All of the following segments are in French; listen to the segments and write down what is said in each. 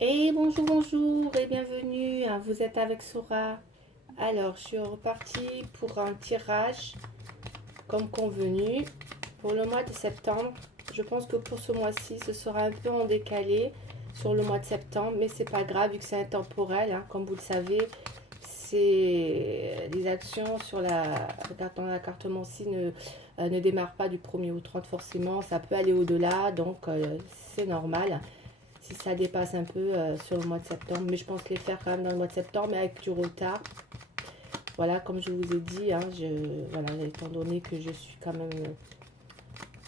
Et bonjour, bonjour et bienvenue, hein, vous êtes avec Sora. Alors, je suis repartie pour un tirage comme convenu pour le mois de septembre. Je pense que pour ce mois-ci, ce sera un peu en décalé sur le mois de septembre, mais c'est pas grave vu que c'est intemporel, hein, comme vous le savez. C'est les actions sur la carte Mancy ne démarrent pas du 1er au 30 forcément, ça peut aller au-delà, donc c'est normal si ça dépasse un peu sur le mois de septembre. Mais je pense les faire quand même dans le mois de septembre, mais avec du retard. Voilà, comme je vous ai dit, hein, voilà, étant donné que je suis quand même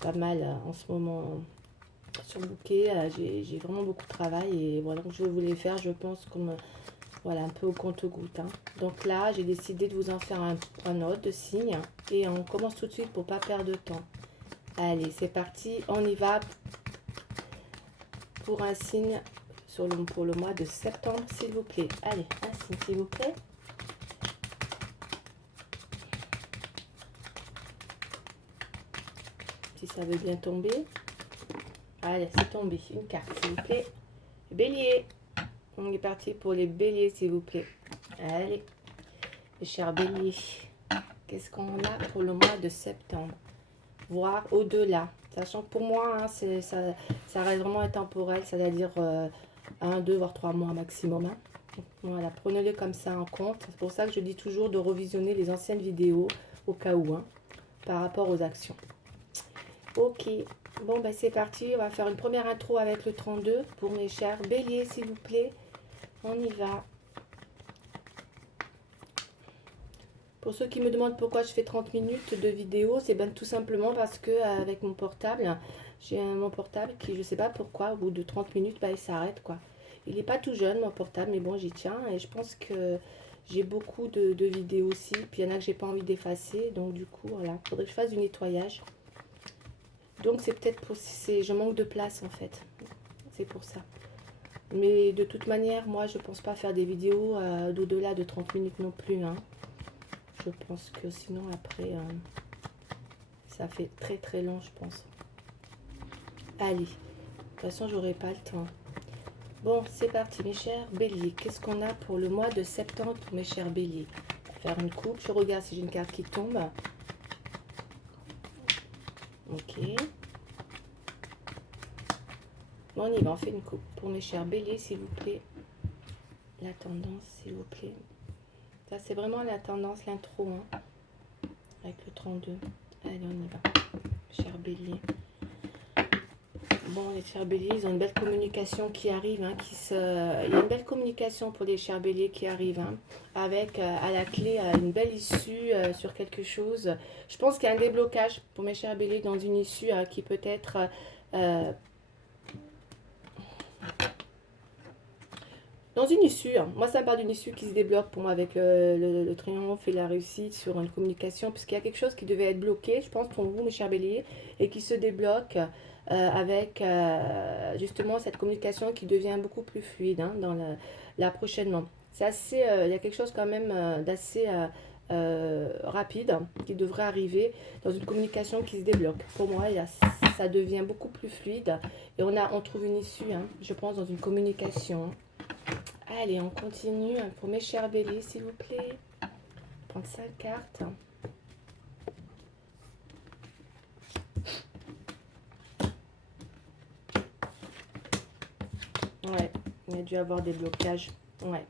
pas mal en ce moment surbooké, j'ai vraiment beaucoup de travail et voilà, je voulais faire, je pense, comme voilà, un peu au compte-goutte. Hein. Donc là, j'ai décidé de vous en faire un autre de signe et on commence tout de suite pour pas perdre de temps. Allez, c'est parti, on y va pour un signe pour le mois de septembre, s'il vous plaît. Allez, un signe, s'il vous plaît. Si ça veut bien tomber. Allez, c'est tombé. Une carte, s'il vous plaît. Bélier. On est parti pour les béliers, s'il vous plaît. Allez, les chers béliers. Qu'est-ce qu'on a pour le mois de septembre? Voire au-delà. Sachant que pour moi, hein, ça reste vraiment intemporel, c'est-à-dire 1, 2, voire 3 mois maximum. Hein. Voilà, prenez-le comme ça en compte. C'est pour ça que je dis toujours de revisionner les anciennes vidéos au cas où, hein, par rapport aux actions. Ok, bon ben c'est parti, on va faire une première intro avec le 32 pour mes chers béliers, s'il vous plaît. On y va. Pour ceux qui me demandent pourquoi je fais 30 minutes de vidéo, c'est ben tout simplement parce que avec mon portable, j'ai mon portable qui, je sais pas pourquoi, au bout de 30 minutes, bah, il s'arrête quoi. Il n'est pas tout jeune mon portable, mais bon, j'y tiens et je pense que j'ai beaucoup de vidéos aussi. Puis il y en a que j'ai pas envie d'effacer, donc du coup, voilà, il faudrait que je fasse du nettoyage. Donc c'est peut-être pour si je manque de place en fait. C'est pour ça. Mais de toute manière, moi, je pense pas faire des vidéos d'au-delà de 30 minutes non plus. Hein. Je pense que sinon, après, ça fait très très long, je pense. Allez, de toute façon, j'aurai pas le temps. Bon, c'est parti, mes chers béliers. Qu'est-ce qu'on a pour le mois de septembre pour mes chers béliers? Faire une coupe. Je regarde si j'ai une carte qui tombe. Ok. Bon, on y va, on fait une coupe. Pour mes chers béliers, s'il vous plaît. La tendance, s'il vous plaît. Ça, c'est vraiment la tendance, l'intro, hein, avec le 32. Allez, on y va. Chers béliers. Bon, les chers béliers, ils ont une belle communication qui arrive. Hein, il y a une belle communication pour les chers béliers qui arrivent. Hein, avec à la clé une belle issue sur quelque chose. Je pense qu'il y a un déblocage pour mes chers béliers dans une issue qui peut être dans une issue. Hein. Moi, ça me parle d'une issue qui se débloque pour moi avec le triomphe et la réussite sur une communication, puisqu'il y a quelque chose qui devait être bloqué, je pense, pour vous, mes chers béliers, et qui se débloque avec justement cette communication qui devient beaucoup plus fluide hein, là prochainement. C'est assez, il y a quelque chose quand même d'assez rapide hein, qui devrait arriver dans une communication qui se débloque. Pour moi, ça devient beaucoup plus fluide et on trouve une issue, hein, je pense, dans une communication. Hein. Allez, on continue pour mes chers béliers, s'il vous plaît. Prendre 5 cartes. Ouais, il y a dû avoir des blocages. Ouais.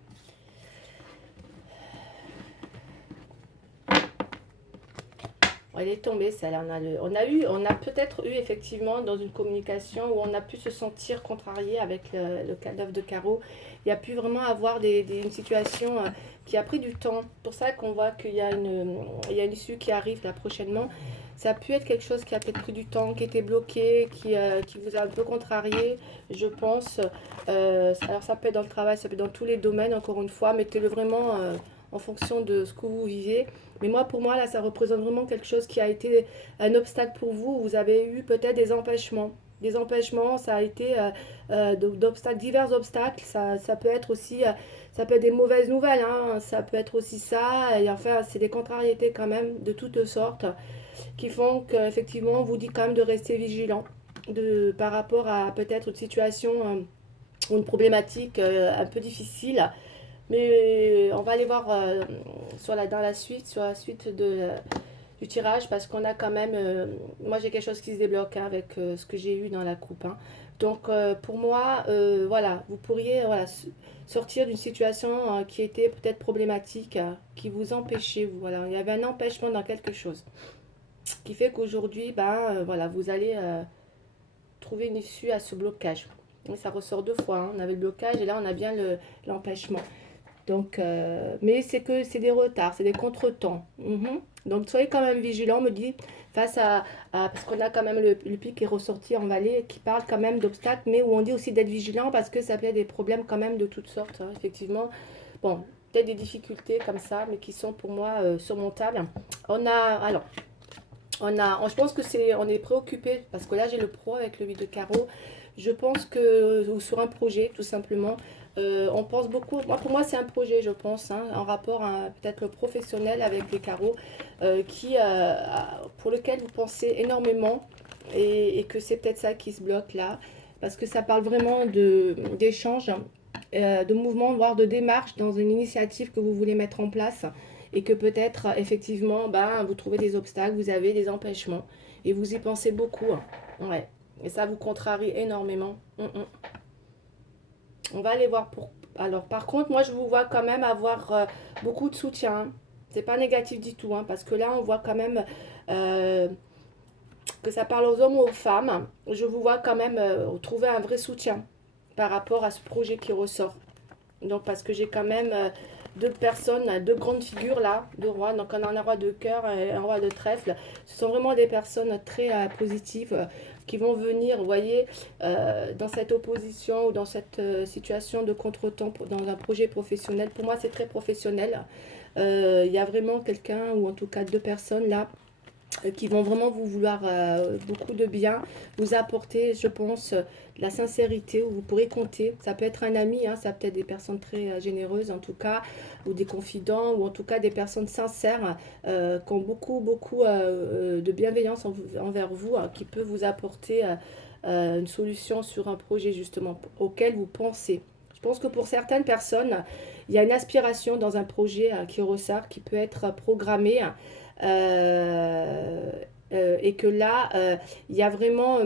Elle est tombée, celle-là. On a peut-être eu effectivement dans une communication où on a pu se sentir contrarié avec le cadavre de carreau. Il y a pu vraiment avoir une situation qui a pris du temps. Pour ça qu'on voit qu'il y a une issue qui arrive là prochainement. Ça a pu être quelque chose qui a peut-être pris du temps, qui était bloqué, qui vous a un peu contrarié, je pense. Alors ça peut être dans le travail, ça peut être dans tous les domaines, encore une fois. Mettez-le vraiment en fonction de ce que vous vivez. Mais moi, pour moi, là, ça représente vraiment quelque chose qui a été un obstacle pour vous. Vous avez eu peut-être des empêchements. Des empêchements, ça a été d'obstacles, divers obstacles. Ça peut être aussi, ça peut être des mauvaises nouvelles. Hein. Ça peut être aussi ça. Et enfin, c'est des contrariétés quand même de toutes sortes qui font qu'effectivement, on vous dit quand même de rester vigilant par rapport à peut-être une situation ou une problématique un peu difficile. Mais on va aller voir dans la suite, sur la suite du tirage, parce qu'on a quand même, moi j'ai quelque chose qui se débloque hein, avec ce que j'ai eu dans la coupe. Hein. Donc pour moi, voilà, vous pourriez voilà, sortir d'une situation qui était peut-être problématique, qui vous empêchait, vous, voilà, il y avait un empêchement dans quelque chose, qui fait qu'aujourd'hui, ben voilà, vous allez trouver une issue à ce blocage. Et ça ressort deux fois, hein. On avait le blocage et là on a bien l'empêchement. Donc, mais c'est que c'est des retards, c'est des contretemps. Mhm. Donc, soyez quand même vigilants, me dit, face parce qu'on a quand même le pic qui est ressorti en vallée, qui parle quand même d'obstacles, mais où on dit aussi d'être vigilant parce que ça peut être des problèmes quand même de toutes sortes, hein, effectivement. Bon, peut-être des difficultés comme ça, mais qui sont pour moi surmontables. Alors, je pense que on est préoccupé parce que là j'ai le pro avec le 8 de carreau. Je pense que ou sur un projet tout simplement, on pense beaucoup. Moi pour moi c'est un projet je pense, hein, en rapport à peut-être le professionnel avec les carreaux, pour lequel vous pensez énormément et que c'est peut-être ça qui se bloque là parce que ça parle vraiment d'échange, de mouvement, voire de démarche dans une initiative que vous voulez mettre en place et que peut-être effectivement ben, vous trouvez des obstacles, vous avez des empêchements et vous y pensez beaucoup. Hein. Ouais. Et ça vous contrarie énormément. On va aller voir pour. Alors par contre, moi je vous vois quand même avoir beaucoup de soutien. Hein. C'est pas négatif du tout, hein, parce que là on voit quand même euh, que ça parle aux hommes ou aux femmes. Je vous vois quand même trouver un vrai soutien par rapport à ce projet qui ressort. Donc parce que j'ai quand même deux personnes, deux grandes figures là, deux rois. Donc on a un roi de cœur et un roi de trèfle. Ce sont vraiment des personnes très positives qui vont venir, vous voyez, dans cette opposition ou dans cette situation de contretemps dans un projet professionnel. Pour moi c'est très professionnel. Il y a vraiment quelqu'un ou en tout cas deux personnes là qui vont vraiment vous vouloir beaucoup de bien, vous apporter, je pense, de la sincérité, où vous pourrez compter. Ça peut être un ami, hein, ça peut être des personnes très généreuses en tout cas, ou des confidents, ou en tout cas des personnes sincères qui ont beaucoup, beaucoup de bienveillance envers vous, hein, qui peut vous apporter une solution sur un projet justement auquel vous pensez. Je pense que pour certaines personnes, il y a une aspiration dans un projet qui ressort, qui peut être programmée. Euh, et que là, il y a vraiment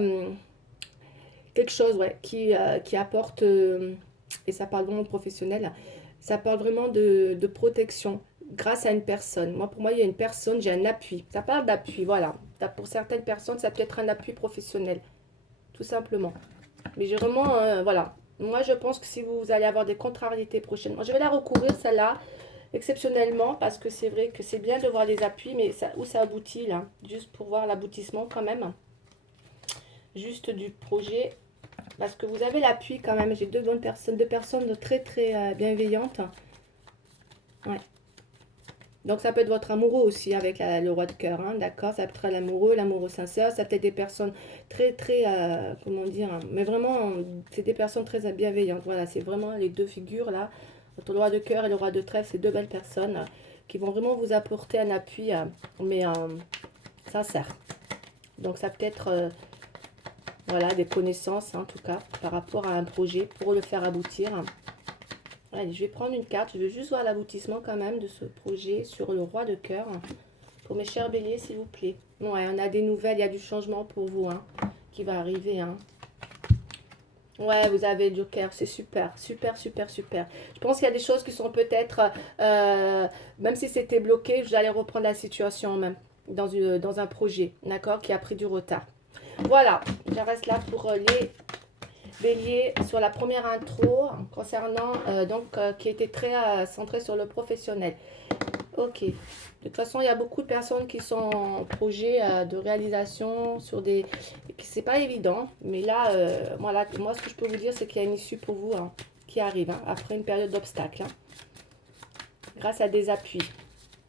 quelque chose ouais, qui apporte, et ça parle vraiment de professionnel, ça parle vraiment de protection grâce à une personne. Moi, pour moi, il y a une personne, j'ai un appui. Ça parle d'appui, voilà. Pour certaines personnes, ça peut être un appui professionnel, tout simplement. Mais j'ai vraiment, voilà. Moi, je pense que si vous allez avoir des contrariétés prochainement, je vais la recouvrir, celle-là, exceptionnellement, parce que c'est vrai que c'est bien de voir les appuis, mais où ça aboutit, là? Juste pour voir l'aboutissement, quand même. Juste du projet. Parce que vous avez l'appui, quand même. J'ai deux personnes très, très bienveillantes. Ouais. Donc, ça peut être votre amoureux aussi, avec le roi de cœur, hein, d'accord? Ça peut être l'amoureux sincère. Ça peut être des personnes très, très, comment dire, hein, mais vraiment, c'est des personnes très bienveillantes. Voilà, c'est vraiment les deux figures, là. Votre roi de cœur et le roi de trèfle, c'est deux belles personnes qui vont vraiment vous apporter un appui, mais sincère. Donc, ça peut être, voilà, des connaissances, hein, en tout cas, par rapport à un projet pour le faire aboutir. Allez, je vais prendre une carte. Je veux juste voir l'aboutissement quand même de ce projet sur le roi de cœur. Pour mes chers béliers, s'il vous plaît. Ouais, on a des nouvelles, il y a du changement pour vous, hein, qui va arriver, hein. Ouais, vous avez le Joker, c'est super, super, super, super. Je pense qu'il y a des choses qui sont peut-être, même si c'était bloqué, vous allez reprendre la situation même dans un projet, d'accord, qui a pris du retard. Voilà, je reste là pour les béliers sur la première intro concernant, qui était très centrée sur le professionnel. Ok. De toute façon, il y a beaucoup de personnes qui sont en projet de réalisation sur des. C'est pas évident, mais là, moi, ce que je peux vous dire, c'est qu'il y a une issue pour vous hein, qui arrive hein, après une période d'obstacles, hein, grâce à des appuis.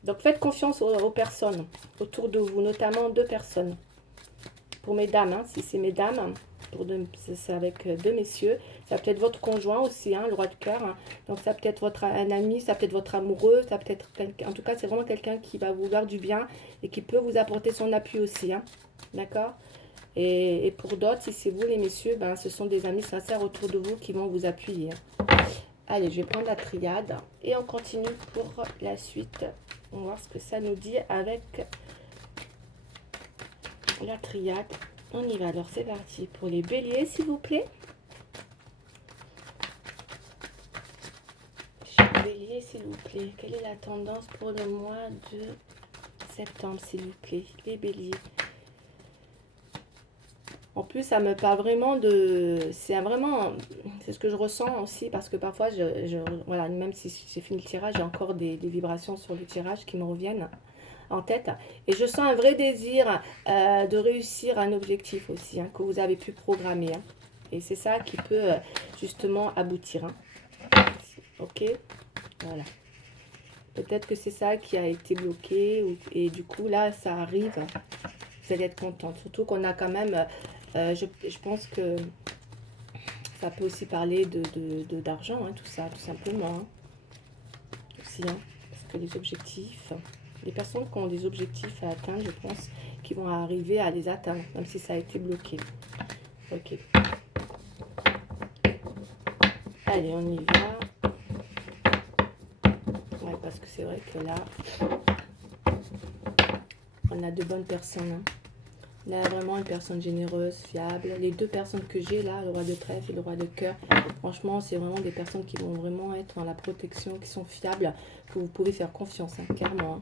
Donc, faites confiance aux personnes autour de vous, notamment deux personnes. Pour mesdames, hein, si c'est mesdames, c'est avec deux messieurs. Ça peut être votre conjoint aussi, hein, le roi de cœur. Hein. Donc ça peut être un ami, ça peut être votre amoureux, ça peut être quelqu'un. En tout cas, c'est vraiment quelqu'un qui va vous vouloir du bien et qui peut vous apporter son appui aussi. Hein. D'accord? Et pour d'autres, si c'est vous les messieurs, ben, ce sont des amis sincères autour de vous qui vont vous appuyer. Allez, je vais prendre la triade et on continue pour la suite. On va voir ce que ça nous dit avec la triade. On y va, alors c'est parti pour les béliers, s'il vous plaît. Bélier, s'il vous plaît. Quelle est la tendance pour le mois de septembre, s'il vous plaît? Les béliers. En plus, ça me parle vraiment de... C'est ce que je ressens aussi, parce que parfois, voilà, même si j'ai fini le tirage, j'ai encore des vibrations sur le tirage qui me reviennent en tête. Et je sens un vrai désir de réussir un objectif aussi, hein, que vous avez pu programmer. Hein. Et c'est ça qui peut justement aboutir. Hein. Ok, voilà. Peut-être que c'est ça qui a été bloqué, et du coup, là, ça arrive. Vous allez être contente. Surtout qu'on a quand même... je pense que ça peut aussi parler d'argent, hein, tout ça, tout simplement. Hein. Aussi, hein, parce que les objectifs, les personnes qui ont des objectifs à atteindre, je pense, qui vont arriver à les atteindre, même si ça a été bloqué. Ok. Allez, on y va. Ouais, parce que c'est vrai que là, on a de bonnes personnes. Hein. On a vraiment une personne généreuse, fiable. Les deux personnes que j'ai là, le roi de trèfle et le roi de cœur, franchement, c'est vraiment des personnes qui vont vraiment être dans la protection, qui sont fiables, que vous pouvez faire confiance, hein, clairement. Hein.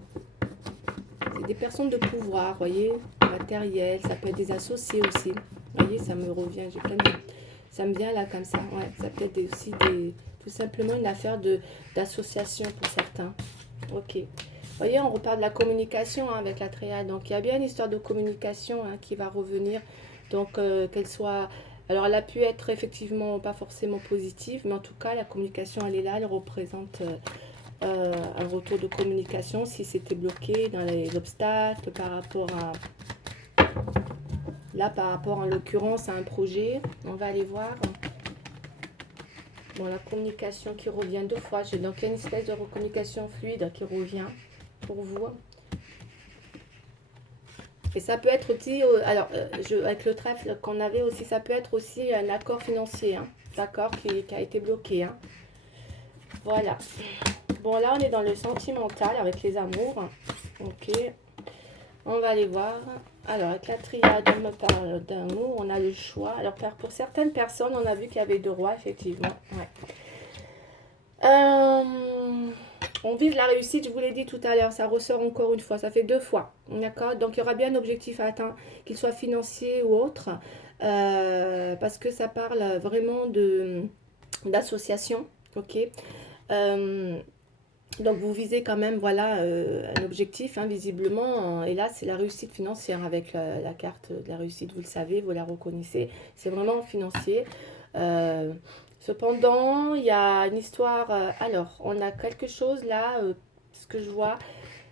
C'est des personnes de pouvoir, voyez, matériel, ça peut être des associés aussi. Vous voyez, ça me revient, j'ai plein de... Ça me vient là comme ça, ouais. Ça peut être aussi tout simplement une affaire d'association pour certains. Ok. Vous voyez, on repart de la communication, hein, avec la triade. Donc, il y a bien une histoire de communication, hein, qui va revenir. Donc, qu'elle soit... Alors, elle a pu être effectivement pas forcément positive, mais en tout cas, la communication, elle est là. Elle représente un retour de communication si c'était bloqué dans les obstacles par rapport à... Là, par rapport en l'occurrence à un projet. On va aller voir. Bon, la communication qui revient deux fois. J'ai donc une espèce de communication fluide qui revient pour vous. Et ça peut être aussi, alors, avec le trèfle qu'on avait aussi, ça peut être aussi un accord financier, hein, d'accord, qui a été bloqué. Hein. Voilà. Bon, là, on est dans le sentimental avec les amours. Ok. On va aller voir. Alors, avec la triade, on me parle d'amour, on a le choix. Alors, pour certaines personnes, on a vu qu'il y avait deux rois, effectivement. Ouais. On vise la réussite, je vous l'ai dit tout à l'heure, ça ressort encore une fois, ça fait deux fois, d'accord? Donc il y aura bien un objectif à atteindre, qu'il soit financier ou autre, parce que ça parle vraiment d'association, ok? Donc vous visez quand même, voilà, un objectif, hein, visiblement, et là c'est la réussite financière avec la carte de la réussite, vous le savez, vous la reconnaissez, c'est vraiment financier. Cependant, il y a une histoire. Alors, on a quelque chose là, ce que je vois,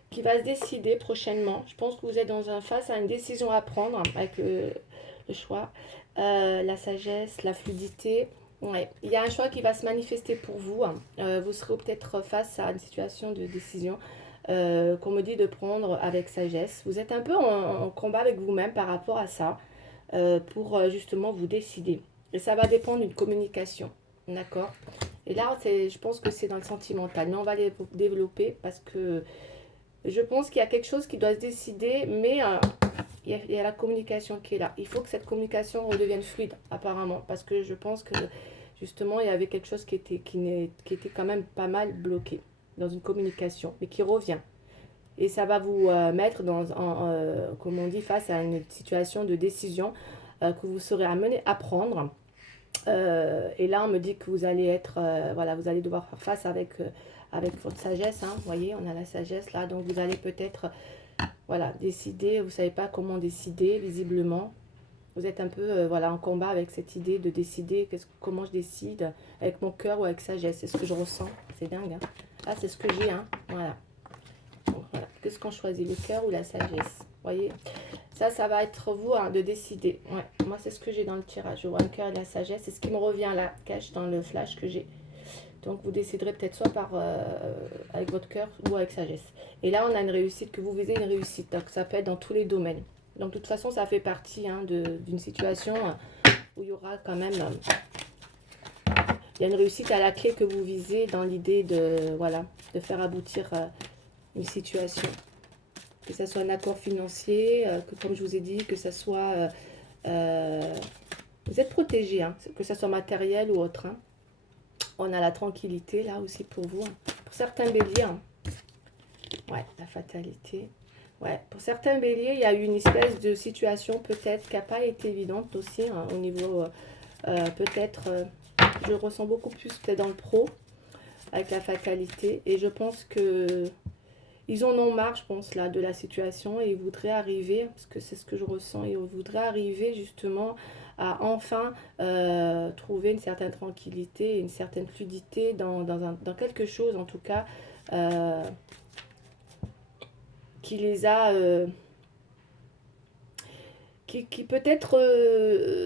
qui va se décider prochainement. Je pense que vous êtes face à une décision à prendre avec le choix, la sagesse, la fluidité. Ouais. Il y a un choix qui va se manifester pour vous. Vous serez peut-être face à une situation de décision qu'on me dit de prendre avec sagesse. Vous êtes un peu en combat avec vous-même par rapport à ça pour justement vous décider. Et ça va dépendre d'une communication. D'accord. Et là, je pense que c'est dans le sentimental. Mais on va les développer parce que je pense qu'il y a quelque chose qui doit se décider, mais il y a la communication qui est là. Il faut que cette communication redevienne fluide, apparemment, parce que je pense que justement, il y avait quelque chose qui était quand même pas mal bloqué dans une communication, mais qui revient. Et ça va vous mettre comme on dit, face à une situation de décision que vous serez amené à prendre. Et là, on me dit que vous allez être, voilà, vous allez devoir faire face avec votre sagesse. Hein, vous voyez, on a la sagesse là, donc vous allez peut-être, voilà, décider. Vous ne savez pas comment décider, visiblement. Vous êtes un peu, voilà, en combat avec cette idée de décider comment je décide, avec mon cœur ou avec sagesse. C'est ce que je ressens. C'est dingue. Hein. Ah, c'est ce que j'ai. Hein, voilà. Donc, voilà. Qu'est-ce qu'on choisit, le cœur ou la sagesse? Vous voyez, ça va être vous, hein, de décider. Ouais, moi, c'est ce que j'ai dans le tirage. Je vois un cœur et de la sagesse. C'est ce qui me revient là, cache dans le flash que j'ai. Donc, vous déciderez peut-être soit avec votre cœur ou avec sagesse. Et là, on a une réussite, que vous visez une réussite. Donc, ça peut être dans tous les domaines. Donc de toute façon, ça fait partie hein, d'une situation où il y aura quand même... il y a une réussite à la clé que vous visez dans l'idée de, voilà, de faire aboutir une situation. Que ce soit un accord financier, que comme je vous ai dit, que ce soit... vous êtes protégé, hein, que ce soit matériel ou autre. Hein. On a la tranquillité là aussi pour vous. Hein. Pour certains béliers, hein. Ouais, la fatalité. Ouais, pour certains béliers, il y a eu une espèce de situation peut-être qui n'a pas été évidente aussi hein, au niveau peut-être, je ressens beaucoup plus peut-être dans le pro avec la fatalité et je pense que ils en ont marre, je pense là, de la situation et ils voudraient arriver, parce que c'est ce que je ressens, ils voudraient arriver justement à enfin trouver une certaine tranquillité, une certaine fluidité dans quelque chose en tout cas qui les a qui peut-être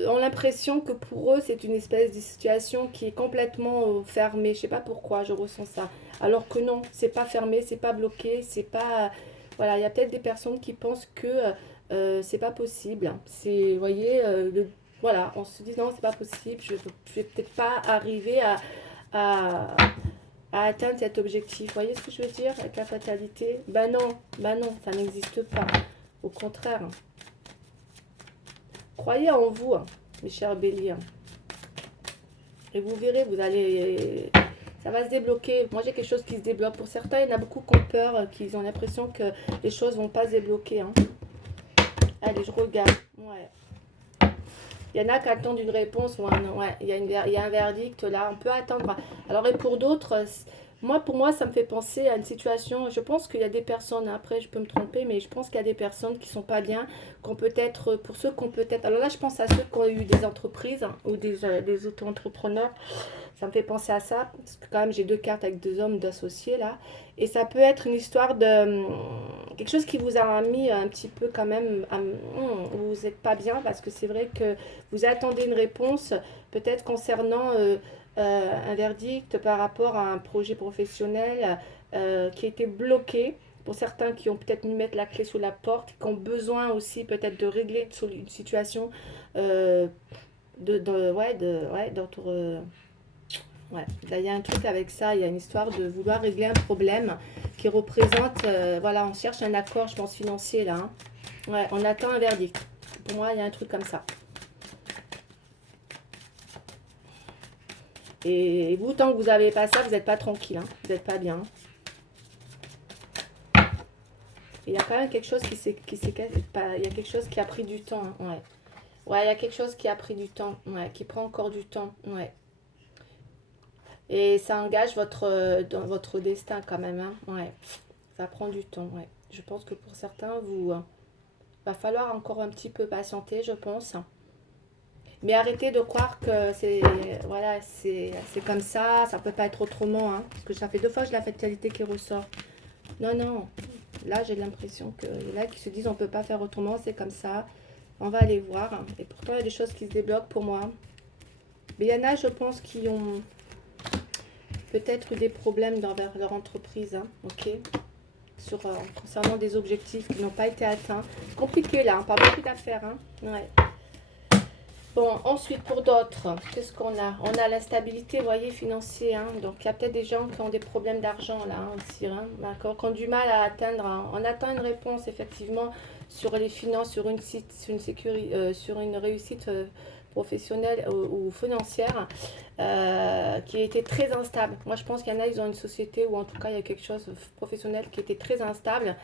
ont l'impression que pour eux c'est une espèce de situation qui est complètement fermée. Je sais pas pourquoi je ressens ça. Alors que non, c'est pas fermé, c'est pas bloqué, c'est pas. Voilà, il y a peut-être des personnes qui pensent que c'est pas possible. C'est, vous voyez, voilà, on se dit non, c'est pas possible, je vais peut-être pas arriver à, à atteindre cet objectif. Vous voyez ce que je veux dire avec la fatalité? Bah non, ça n'existe pas. Au contraire. Croyez en vous, hein, mes chers béliers. Et vous verrez, vous allez... Ça va se débloquer. Moi, j'ai quelque chose qui se débloque. Pour certains, il y en a beaucoup qui ont peur, qui ont l'impression que les choses ne vont pas se débloquer. Hein. Allez, je regarde. Ouais. Il y en a qui attendent une réponse. Ouais, il y a un verdict là. On peut attendre. Alors, et pour d'autres, pour moi, ça me fait penser à une situation. Je pense qu'il y a des personnes, après, je peux me tromper, mais je pense qu'il y a des personnes qui sont pas bien, qu'on peut-être, pour ceux qui ont peut-être. Alors là, je pense à ceux qui ont eu des entreprises hein, ou des auto-entrepreneurs. Ça me fait penser à ça, parce que quand même, j'ai deux cartes avec deux hommes d'associés là. Et ça peut être une histoire de quelque chose qui vous a mis un petit peu quand même, où vous n'êtes pas bien, parce que c'est vrai que vous attendez une réponse, peut-être concernant un verdict par rapport à un projet professionnel qui a été bloqué. Pour certains qui ont peut-être mis mettre la clé sous la porte, qui ont besoin aussi peut-être de régler une situation d'autre. Ouais, là, il y a un truc avec ça, il y a une histoire de vouloir régler un problème qui représente, voilà, on cherche un accord, je pense, financier là. Hein. Ouais, on attend un verdict. Pour moi, il y a un truc comme ça. Et vous, tant que vous n'avez pas ça, vous n'êtes pas tranquille, hein. Vous n'êtes pas bien. Il y a quand même quelque chose il y a quelque chose qui a pris du temps, hein. Ouais. Ouais, il y a quelque chose qui a pris du temps, ouais, qui prend encore du temps, ouais. Et ça engage dans votre destin quand même, hein, ouais. Ça prend du temps, ouais. Je pense que pour certains, va falloir encore un petit peu patienter, je pense. Mais arrêtez de croire que c'est voilà, c'est comme ça peut pas être autrement, hein. Parce que ça fait 2 fois que j'ai la fatalité qui ressort. Non, non. Là, j'ai l'impression que là, qui se disent on peut pas faire autrement, c'est comme ça. On va aller voir. Hein. Et pourtant, il y a des choses qui se débloquent pour moi. Mais il y en a, je pense, qui ont peut-être eu des problèmes dans leur entreprise, hein, ok, concernant des objectifs qui n'ont pas été atteints. C'est compliqué là, hein, pas beaucoup d'affaires. Hein, ouais. Bon, ensuite pour d'autres, qu'est-ce qu'on a? On a l'instabilité, vous voyez, financière. Hein, donc il y a peut-être des gens qui ont des problèmes d'argent là hein, aussi, hein, d'accord, qui ont du mal à atteindre. Hein. On attend une réponse effectivement sur les finances, sur sur une réussite professionnelle ou financière qui a été très instable. Moi je pense qu'il y en a, ils ont une société ou en tout cas il y a quelque chose de professionnel qui était très instable.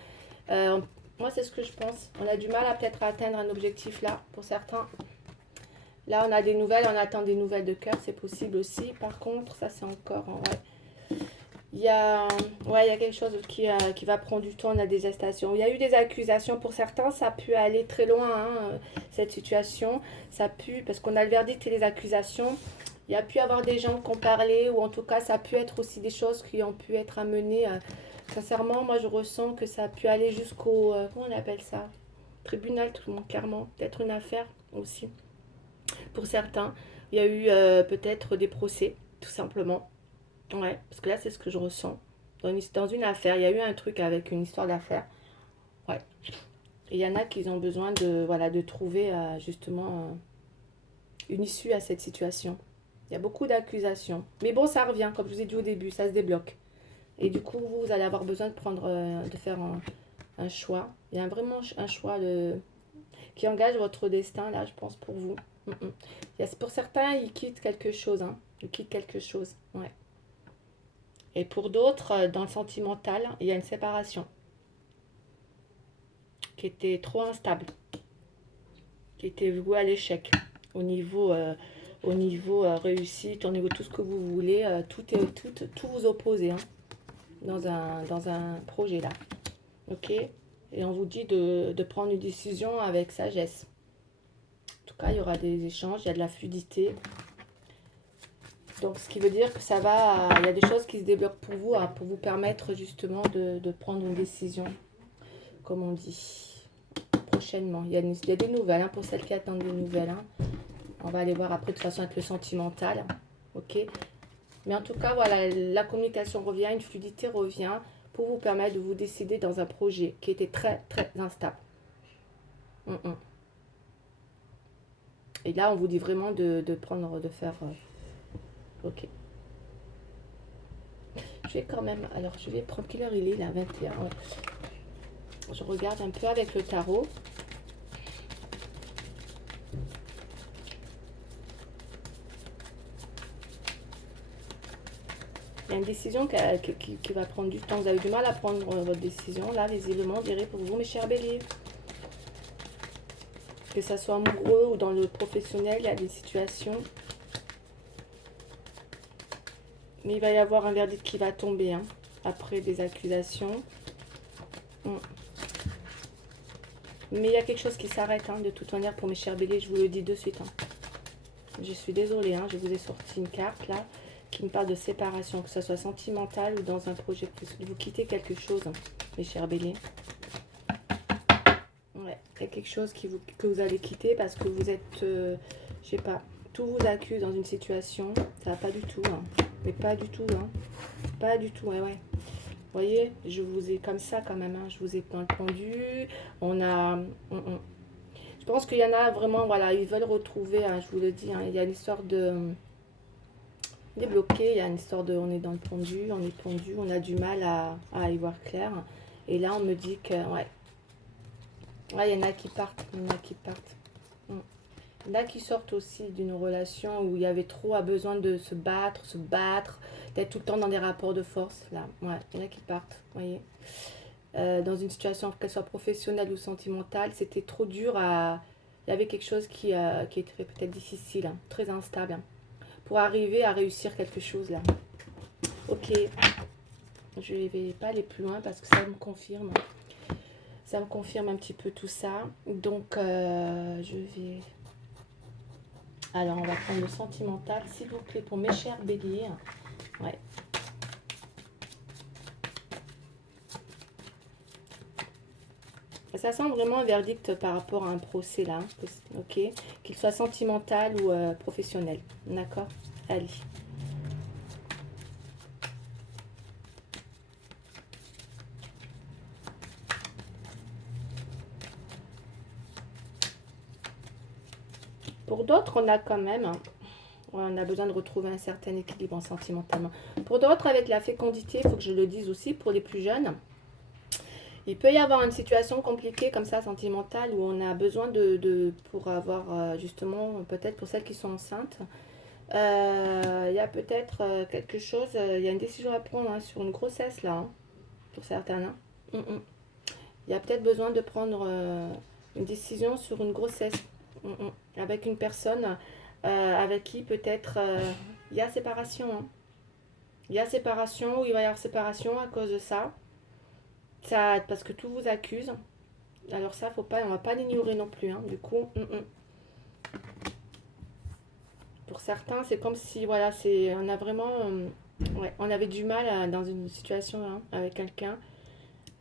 Moi c'est ce que je pense. On a du mal à peut-être atteindre un objectif là pour certains. Là, on a des nouvelles, on attend des nouvelles de cœur, c'est possible aussi. Par contre, ça, c'est encore... Ouais. Il y a quelque chose qui va prendre du temps, on a des gestations. Il y a eu des accusations pour certains, ça a pu aller très loin, hein, cette situation. Ça a pu, parce qu'on a le verdict et les accusations. Il y a pu avoir des gens qui ont parlé, ou en tout cas, ça a pu être aussi des choses qui ont pu être amenées. Sincèrement, moi, je ressens que ça a pu aller jusqu'au... comment on appelle ça? Tribunal, tout le monde, clairement. Peut-être une affaire aussi. Pour certains, il y a eu peut-être des procès, tout simplement. Ouais, parce que là, c'est ce que je ressens. Dans une affaire, il y a eu un truc avec une histoire d'affaire. Ouais. Et il y en a qui ont besoin de, voilà, de trouver justement une issue à cette situation. Il y a beaucoup d'accusations. Mais bon, ça revient, comme je vous ai dit au début, ça se débloque. Et du coup, vous allez avoir besoin de prendre, de faire un choix. Il y a vraiment un choix qui engage votre destin, là, je pense, pour vous. Pour certains, ils quittent quelque chose. Hein. Ils quittent quelque chose. Ouais. Et pour d'autres, dans le sentimental, il y a une séparation qui était trop instable, qui était vouée à l'échec au niveau réussite, au niveau tout ce que vous voulez, tout vous opposez hein, dans un projet là. Ok. Et on vous dit de prendre une décision avec sagesse. En tout cas, il y aura des échanges, il y a de la fluidité. Donc, ce qui veut dire que ça va, il y a des choses qui se débloquent pour vous permettre justement de prendre une décision, comme on dit, prochainement. Il y a des nouvelles, hein, pour celles qui attendent des nouvelles. Hein. On va aller voir après de toute façon avec le sentimental. Ok. Mais en tout cas, voilà, la communication revient, une fluidité revient pour vous permettre de vous décider dans un projet qui était très, très instable. Et là, on vous dit vraiment de prendre, de faire... ok. Je vais quand même... Alors, je vais prendre... Quelle heure il est là 21. Ouais. Je regarde un peu avec le tarot. Il y a une décision qui va prendre du temps. Vous avez du mal à prendre votre décision. Là, visiblement, on dirait pour vous, mes chers béliers. Que ça soit amoureux ou dans le professionnel, il y a des situations. Mais il va y avoir un verdict qui va tomber. Hein, après des accusations. Mais il y a quelque chose qui s'arrête. Hein, de toute manière, pour mes chers béliers, je vous le dis de suite. Hein. Je suis désolée. Hein, je vous ai sorti une carte là. Qui me parle de séparation, que ce soit sentimental ou dans un projet. Vous quittez quelque chose, hein, mes chers béliers. Ouais, il y a quelque chose que vous allez quitter parce que vous êtes, je sais pas, tout vous accuse dans une situation. Ça va pas du tout, hein. Mais pas du tout, hein. Pas du tout, ouais, ouais. Vous voyez, je vous ai comme ça quand même, hein. Je vous ai dans le pendu. On a... Je pense qu'il y en a vraiment, voilà, ils veulent retrouver, hein, je vous le dis, hein, il y a une histoire de... débloqué, il y a une histoire de on est dans le pendu, on est pendu, on a du mal à y voir clair. Et là, on me dit que, ouais, il y en a qui partent, il y en a qui partent. Il y en a qui sortent aussi d'une relation où il y avait trop à besoin de se battre, d'être tout le temps dans des rapports de force. Là, ouais, il y en a qui partent, vous voyez. Dans une situation, qu'elle soit professionnelle ou sentimentale, c'était trop dur à... Il y avait quelque chose qui était peut-être difficile, hein, très instable. Hein, pour arriver à réussir quelque chose là. Ok, je ne vais pas aller plus loin parce que ça me confirme. Ça me confirme un petit peu tout ça. Donc, je vais... Alors, on va prendre le sentimental, s'il vous plaît, pour mes chers béliers. Ouais. Ça sent vraiment un verdict par rapport à un procès là. Ok. Qu'il soit sentimental ou professionnel. D'accord? Allez. Pour d'autres, on a quand même, ouais, on a besoin de retrouver un certain équilibre en sentimentellement. Pour d'autres, avec la fécondité, il faut que je le dise aussi, pour les plus jeunes, il peut y avoir une situation compliquée comme ça, sentimentale, où on a besoin pour avoir justement, peut-être pour celles qui sont enceintes, il y a peut-être quelque chose, il y a une décision à prendre hein, sur une grossesse là, hein, pour certains. Hein. Il y a peut-être besoin de prendre une décision sur une grossesse avec une personne avec qui peut-être il y a séparation. Hein. Il y a séparation ou il va y avoir séparation à cause de ça. Parce que tout vous accuse. Alors ça, faut pas, on va pas l'ignorer non plus. Hein. Du coup, pour certains, c'est comme si voilà, on a vraiment, ouais, on avait du mal dans une situation hein, avec quelqu'un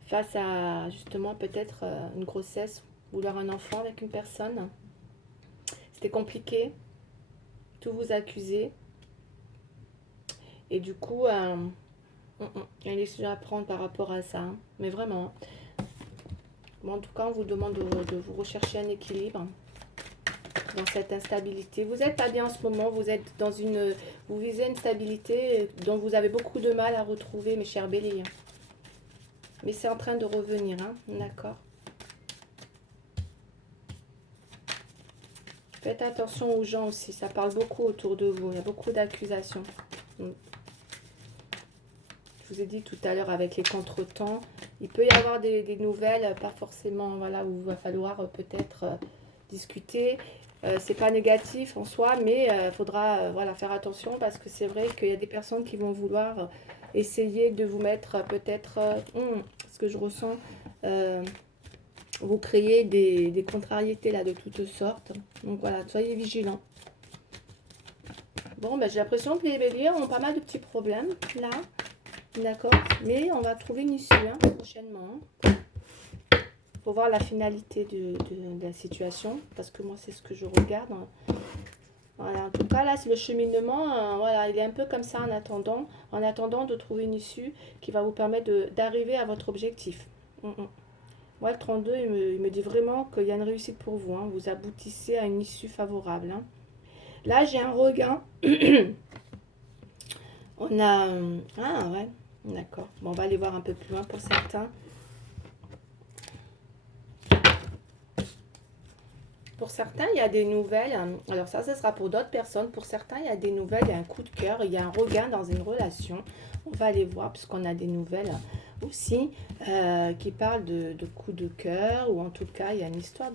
face à justement peut-être une grossesse ou alors un enfant avec une personne. C'était compliqué, tout vous accusez. Et du coup, il y a une décision à prendre par rapport à ça. Hein. Mais vraiment, Bon, en tout cas, on vous demande de vous rechercher un équilibre dans cette instabilité. Vous n'êtes pas bien en ce moment, vous êtes dans une... Vous visez une stabilité dont vous avez beaucoup de mal à retrouver, mes chers béliers. Mais c'est en train de revenir, hein, d'accord. Faites attention aux gens aussi, ça parle beaucoup autour de vous, il y a beaucoup d'accusations. Je vous ai dit tout à l'heure avec les contretemps, il peut y avoir des nouvelles, pas forcément, voilà, où il va falloir peut-être discuter. C'est pas négatif en soi, mais il faudra voilà, faire attention parce que c'est vrai qu'il y a des personnes qui vont vouloir essayer de vous mettre peut-être, ce que je ressens, vous créer des contrariétés là de toutes sortes. Donc voilà, soyez vigilants. Bon, ben, j'ai l'impression que les béliers ont pas mal de petits problèmes là. D'accord, mais on va trouver une issue hein, prochainement. Pour voir la finalité de la situation, parce que moi c'est ce que je regarde. Voilà, en tout cas là c'est le cheminement, voilà, il est un peu comme ça en attendant de trouver une issue qui va vous permettre d'arriver à votre objectif. Moi le 32 il me dit vraiment qu'il y a une réussite pour vous, hein, vous aboutissez à une issue favorable. Hein. Là j'ai un regain. On a... ah ouais, d'accord. Bon, on va aller voir un peu plus loin pour certains. Pour certains, il y a des nouvelles. Alors ça sera pour d'autres personnes. Pour certains, il y a des nouvelles, il y a un coup de cœur, il y a un regain dans une relation. On va aller voir, puisqu'on a des nouvelles aussi qui parlent de coup de cœur, ou en tout cas, il y a une histoire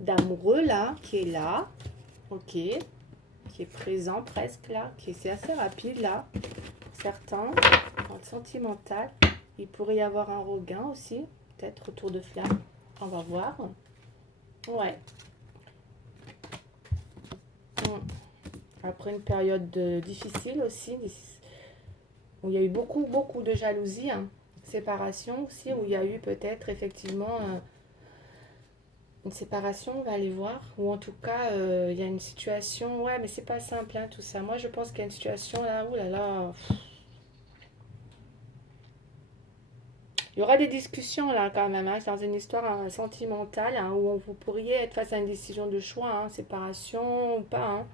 d'amoureux là, qui est là. Ok. Qui est présent presque là, c'est assez rapide là. Certains, dans le sentimental, il pourrait y avoir un regain aussi, peut-être autour de flamme. On va voir. Ouais. Après une période difficile aussi, où il y a eu beaucoup de jalousie, hein. Séparation aussi, où il y a eu peut-être effectivement une séparation, on va aller voir, ou en tout cas il y a une situation, ouais mais c'est pas simple hein, tout ça. Moi je pense qu'il y a une situation là, oulala, il y aura des discussions là quand même, hein, dans une histoire sentimentale hein, où vous pourriez être face à une décision de choix, hein, séparation ou pas, hein,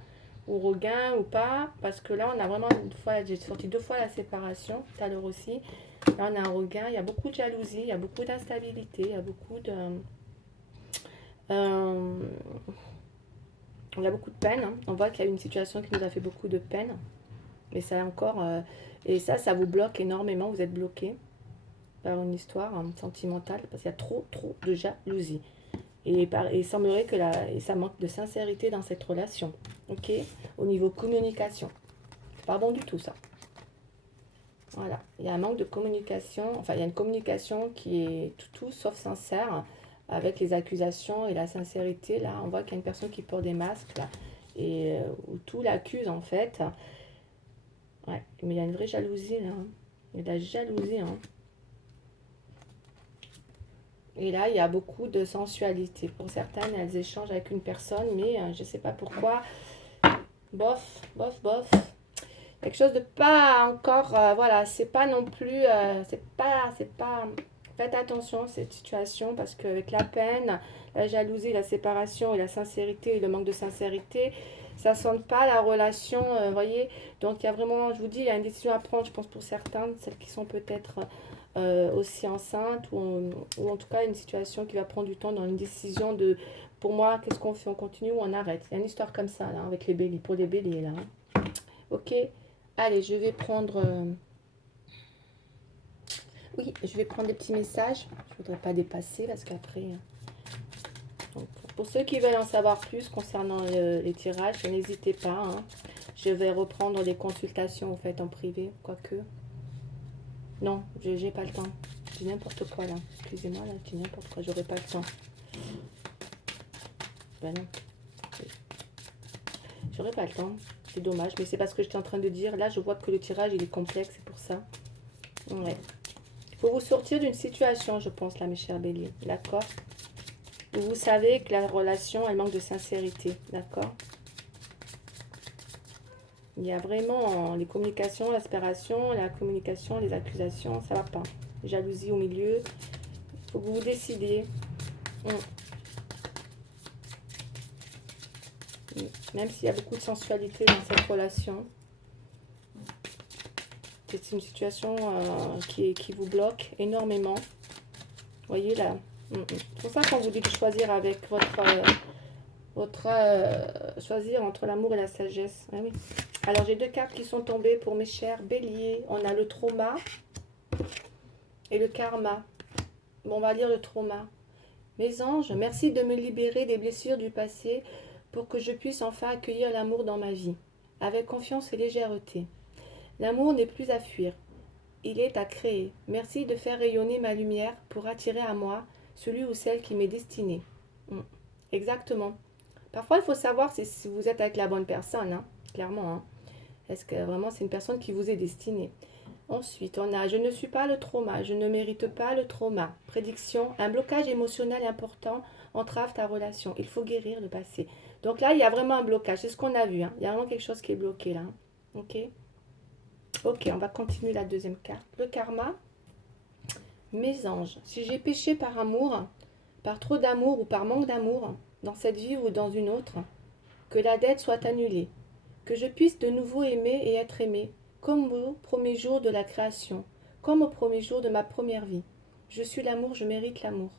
ou regain ou pas, parce que là on a vraiment une fois, j'ai sorti 2 fois la séparation, tout à l'heure aussi, là on a un regain, il y a beaucoup de jalousie, il y a beaucoup d'instabilité, il y a beaucoup de... il y a beaucoup de peine, hein. On voit qu'il y a une situation qui nous a fait beaucoup de peine, mais ça encore... et ça vous bloque énormément, vous êtes bloqué par une histoire sentimentale, parce qu'il y a trop de jalousie. Et il semblerait que ça manque de sincérité dans cette relation. Ok. Au niveau communication. C'est pas bon du tout ça. Voilà. Il y a un manque de communication. Enfin, il y a une communication qui est tout sauf sincère avec les accusations et la sincérité. Là, on voit qu'il y a une personne qui porte des masques là, et où tout l'accuse en fait. Ouais. Mais il y a une vraie jalousie là. Hein. Il y a de la jalousie. Hein. Et là, il y a beaucoup de sensualité. Pour certaines, elles échangent avec une personne, mais je ne sais pas pourquoi. Bof. Quelque chose de pas encore... voilà, c'est pas non plus... c'est pas... Faites attention à cette situation parce qu'avec la peine, la jalousie, la séparation et la sincérité et le manque de sincérité, ça ne sonne pas la relation, vous voyez. Donc, il y a vraiment, je vous dis, il y a une décision à prendre, je pense, pour certaines, celles qui sont peut-être... aussi enceinte ou en tout cas une situation qui va prendre du temps dans une décision de pour moi qu'est-ce qu'on fait, on continue ou on arrête. Il y a une histoire comme ça là avec les béliers, pour les béliers là. Hein. Ok, allez je vais prendre oui je vais prendre des petits messages, je voudrais pas dépasser parce qu'après donc, pour ceux qui veulent en savoir plus concernant les tirages, n'hésitez pas hein. Je vais reprendre les consultations en fait en privé, quoique non, j'ai pas le temps. Je dis n'importe quoi là. Excusez-moi là, je dis n'importe quoi. J'aurai pas le temps. Ben non. J'aurai pas le temps. C'est dommage. Mais c'est parce que j'étais en train de dire. Là, je vois que le tirage, il est complexe. C'est pour ça. Ouais. Il faut vous sortir d'une situation, je pense, là, mes chers béliers. D'accord? Vous savez que la relation, elle manque de sincérité. D'accord? Il y a vraiment les communications, l'aspiration, la communication, les accusations, ça va pas. Jalousie au milieu. Faut que vous vous décidiez. Même s'il y a beaucoup de sensualité dans cette relation. C'est une situation qui vous bloque énormément. Vous voyez là. C'est pour ça qu'on vous dit de choisir avec choisir entre l'amour et la sagesse. Ah oui. Alors j'ai 2 cartes qui sont tombées pour mes chers béliers. On a le trauma et le karma. Bon, on va lire le trauma. Mes anges, merci de me libérer des blessures du passé pour que je puisse enfin accueillir l'amour dans ma vie, avec confiance et légèreté. L'amour n'est plus à fuir, il est à créer. Merci de faire rayonner ma lumière pour attirer à moi celui ou celle qui m'est destiné. Exactement. Parfois, il faut savoir si vous êtes avec la bonne personne, hein, clairement. Hein. Est-ce que vraiment c'est une personne qui vous est destinée? Ensuite, on a « Je ne suis pas le trauma, je ne mérite pas le trauma ». Prédiction, un blocage émotionnel important entrave ta relation. Il faut guérir le passé. Donc là, il y a vraiment un blocage. C'est ce qu'on a vu. Hein. Il y a vraiment quelque chose qui est bloqué là. Hein. Ok. Ok, on va continuer la deuxième carte. Le karma. Mes anges, si j'ai péché par amour, par trop d'amour ou par manque d'amour, dans cette vie ou dans une autre, que la dette soit annulée, que je puisse de nouveau aimer et être aimé, comme au premier jour de la création, comme au premier jour de ma première vie. Je suis l'amour, je mérite l'amour.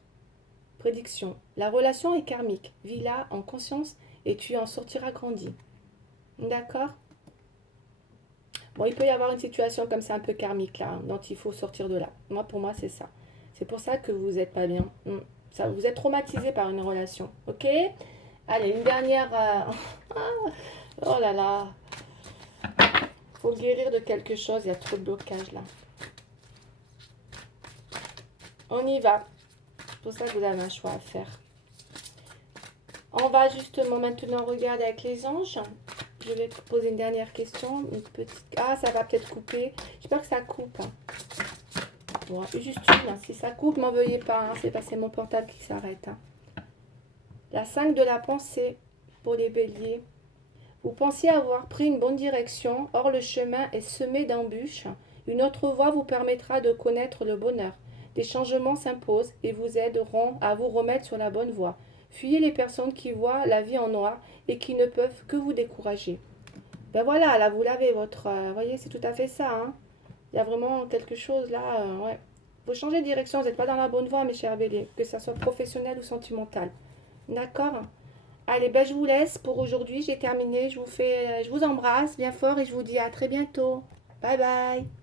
Prédiction. La relation est karmique. Vis-la en conscience et tu en sortiras grandi. D'accord? Bon, il peut y avoir une situation comme ça un peu karmique là, dont il faut sortir de là. Moi, pour moi, c'est ça. C'est pour ça que vous n'êtes pas bien. Ça, vous êtes traumatisé par une relation. Ok? Allez, une dernière. Oh là là. Faut guérir de quelque chose. Il y a trop de blocage là. On y va. C'est pour ça que vous avez un choix à faire. On va justement maintenant regarder avec les anges. Je vais te poser une dernière question. Une petite... Ah, ça va peut-être couper. J'espère que ça coupe. Bon, juste une. Si ça coupe, m'en veuillez pas. Hein. C'est parce que c'est mon portable qui s'arrête. Hein. La 5 de la pensée pour les béliers. Vous pensiez avoir pris une bonne direction. Or, le chemin est semé d'embûches. Une autre voie vous permettra de connaître le bonheur. Des changements s'imposent et vous aideront à vous remettre sur la bonne voie. Fuyez les personnes qui voient la vie en noir et qui ne peuvent que vous décourager. Ben voilà, là vous l'avez votre... voyez, c'est tout à fait ça. Hein. Il y a vraiment quelque chose là. Ouais. Vous changez de direction, vous n'êtes pas dans la bonne voie, mes chers béliers, que ça soit professionnel ou sentimental. D'accord? Allez, ben je vous laisse pour aujourd'hui. J'ai terminé. Je vous embrasse bien fort et je vous dis à très bientôt. Bye bye.